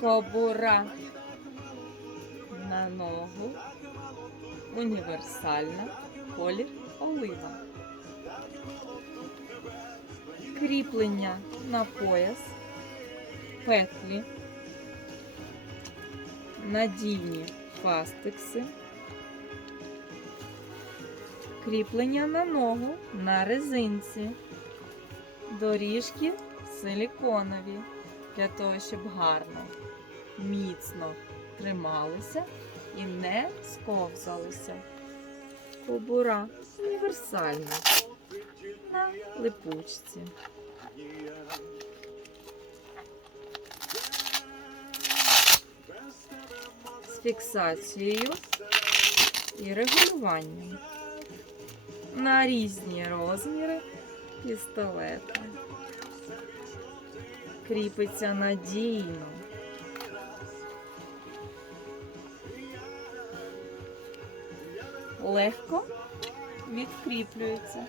Кобура на ногу. Універсальна. Колір олива. Кріплення на пояс. Петлі. Надійні фастекси. Кріплення на ногу на резинці. Доріжки силіконові для того, щоб гарно, міцно трималися і не сковзалися. Кобура універсальна на липучці. З фіксацією і регулюванням на різні розміри пістолета. Кріпиться надійно. Легко відкріплюється.